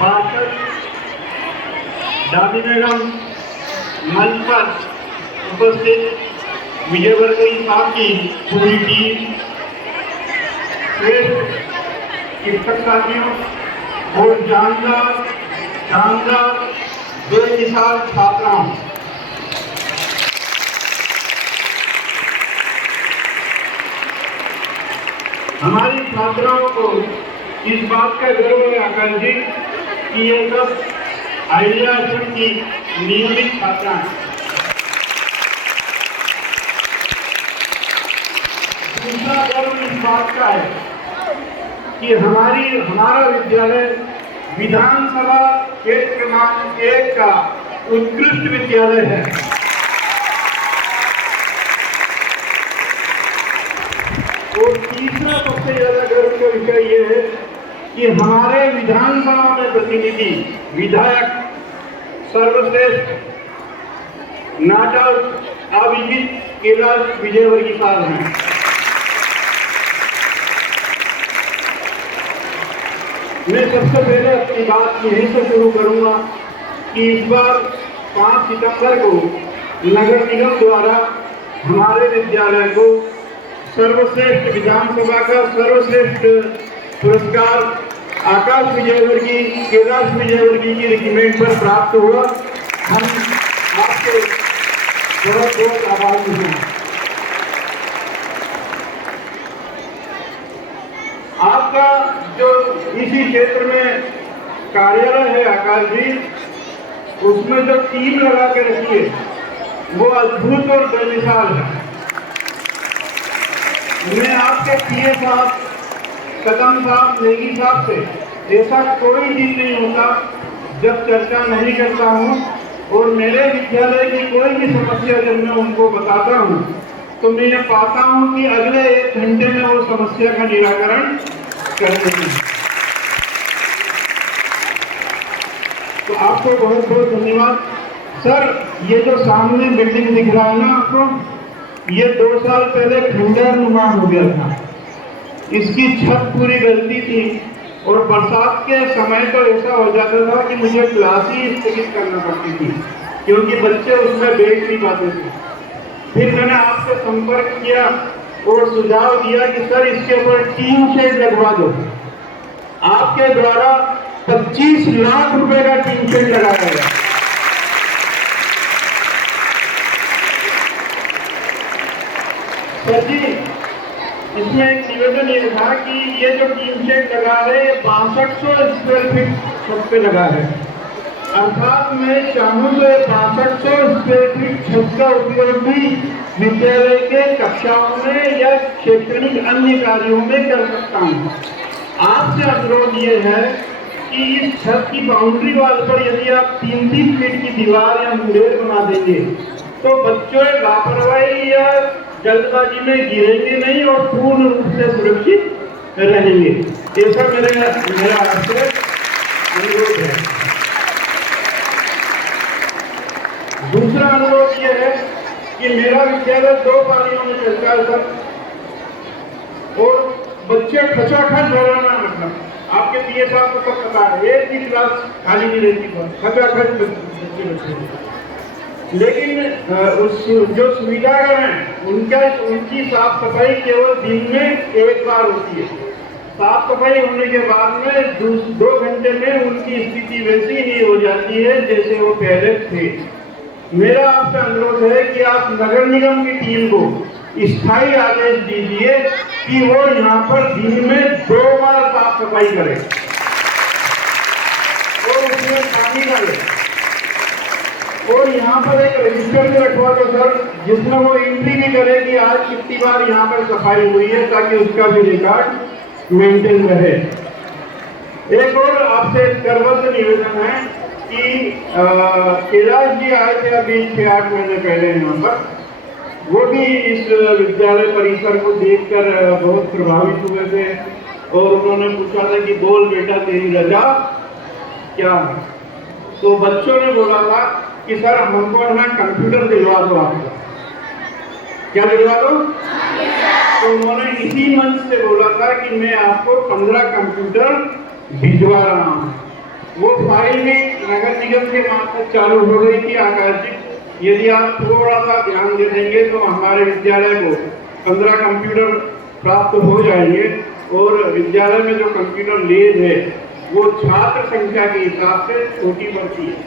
पार्षद, दादी मैडम, मंच पर उपस्थित विजयवर्गीय साहब की पूरी टीम, श्रेष्ठ शिक्षक साथियों और जानदार बेमिसाल छात्राओं, हमारी छात्राओं को इस बात का गर्व है आकाश जी कि ये सब आइडिया आश्रम की नियमित छात्रा हैं। दूसरा गर्व इस बात का है कि हमारा विद्यालय विधानसभा क्षेत्र क्रमांक 1 का उत्कृष्ट विद्यालय है। और तीसरा सबसे ज्यादा गर्व का विषय ये है कि हमारे विधानसभा में प्रतिनिधि विधायक सर्वश्रेष्ठ नाटा अभिजीत कैलाश विजयवर्गीय साहब हैं। मैं सबसे पहले अपनी बात यहीं से शुरू करूंगा कि इस बार 5 सितंबर को नगर निगम द्वारा हमारे विद्यालय को सर्वश्रेष्ठ विधानसभा का सर्वश्रेष्ठ पुरस्कार आकाश विजयवर्गीय कैलाश विजयवर्गीय की रिकमेंड पर प्राप्त हुआ। हम आपके बहुत बहुत आभारी हैं। आपका जो इसी क्षेत्र में कार्यालय है आकाश जी, उसमें जो टीम लगा के रखी है वो अद्भुत और बेमिसाल है। मैं आपके पीए साहब, कदम साहब, नेगी साहब से ऐसा कोई दिन नहीं होता जब चर्चा नहीं करता हूँ और मेरे विद्यालय की कोई भी समस्या जब मैं उनको बताता हूँ तो मैं ये पाता हूँ कि अगले 1 घंटे में वो समस्या का निराकरण करते हैं। तो आपको बहुत बहुत धन्यवाद सर। ये जो सामने बिल्डिंग दिख रहा है ना आपको, ये 2 साल पहले खंडहर नुमा हो गया था। इसकी छत पूरी गलती थी और बरसात के समय तो ऐसा हो जाता था कि मुझे क्लास ही स्थगित करना पड़ती थी क्योंकि बच्चे उसमें बैठ नहीं पाते थे। फिर मैंने आपसे संपर्क किया और सुझाव दिया कि सर इसके ऊपर टीन शेड लगवा दो। आपके द्वारा 25 लाख रुपए का टीन शेड लगाया गया। सर जी, इसमें एक निवेदन ये था कि ये जो टीन शेड लगा है 6200 स्क्वायर फीट छत पे लगा है, अर्थात मैं चाहूँ तो 6200 स्क्वायर फीट छत का उपयोग भी विद्यालय के कक्षाओं में या शैक्षणिक अन्य कार्यों में कर सकता हूँ। आपसे अनुरोध ये है कि इस छत की बाउंड्री वाल पर यदि आप 3-3 फीट की दीवार या मुंडेर बना देंगे तो बच्चों लापरवाही या जल्दबाजी में गिरेंगे नहीं और पूर्ण रूप से सुरक्षित रहेंगे। ऐसा मेरा आपसे अनुरोध है। दूसरा अनुरोध यह है कि मेरा विद्यालय 2 पारियों में चलता है सर और बच्चे खचाखच भराना, मतलब आपके पीए साहब को सब पता है, एक भी क्लास खाली नहीं रहती, खचाखच बच्चे। लेकिन जो सुविधागर हैं उनकी साफ सफाई केवल दिन में 1 बार होती है। साफ सफाई होने के बाद में 2 घंटे में उनकी स्थिति वैसी ही हो जाती है जैसे वो पहले थे। मेरा आपसे अनुरोध है कि आप नगर निगम की टीम को स्थायी आदेश दीजिए कि वो यहाँ पर दिन में 2 बार साफ सफाई करे और उसमें पानी डाले और यहाँ पर एक रजिस्टर भी रखवा दो सर, जिसमें वो एंट्री भी करे कि आज कितनी बार यहाँ पर सफाई हुई है, ताकि उसका भी रिकॉर्ड मेंटेन रहे। एक और आपसे करबद्ध निवेदन है कि कैलाश जी आए थे अभी 6-8 महीने पहले यहाँ पर, वो भी इस विद्यालय परिसर को देखकर बहुत प्रभावित हुए थे और उन्होंने पूछा था कि बोल बेटा तेरी रजा क्या है। तो बच्चों ने बोला था कि सर हमको है ना कंप्यूटर दिलवा दो आपको। क्या दिलवा दो? तो उन्होंने इसी मंच से बोला था कि मैं आपको 15 कंप्यूटर भिजवा रहा हूँ। वो फाइल भी नगर निगम के मार्फत चालू हो गई थी आकाश जी। यदि आप थोड़ा सा ध्यान दे देंगे तो हमारे विद्यालय को 15 कंप्यूटर प्राप्त हो जाएंगे और विद्यालय में जो कंप्यूटर लैब है वो छात्र संख्या के हिसाब से छोटी पड़ती है।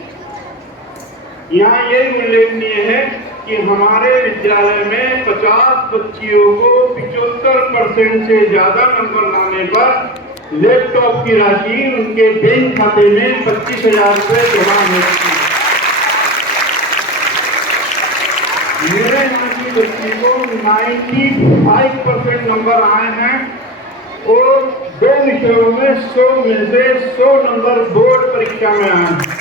यहाँ ये उल्लेखनीय है कि हमारे विद्यालय में 50 बच्चियों को 75% से ज्यादा नंबर लाने पर लैपटॉप की राशि उनके बैंक खाते में 25,000 रुपये जमा हो चुकी है। मेरे यहाँ की बच्ची को 95% नंबर आए हैं और 2 विषयों में 100 में से 100 नंबर बोर्ड परीक्षा में आए हैं।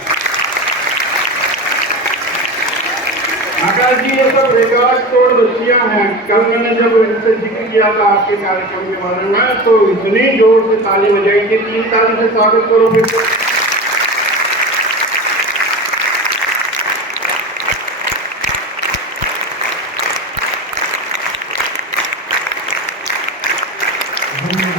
आकाश जी, ये सब रिकॉर्ड तोड़ बच्चियां हैं। कल मैंने जब इनसे जिक्र किया था आपके कार्यक्रम के बारे में तो इतनी जोर से ताली बजाई थी। 3 ताली से स्वागत करो फिर। धन्यवाद।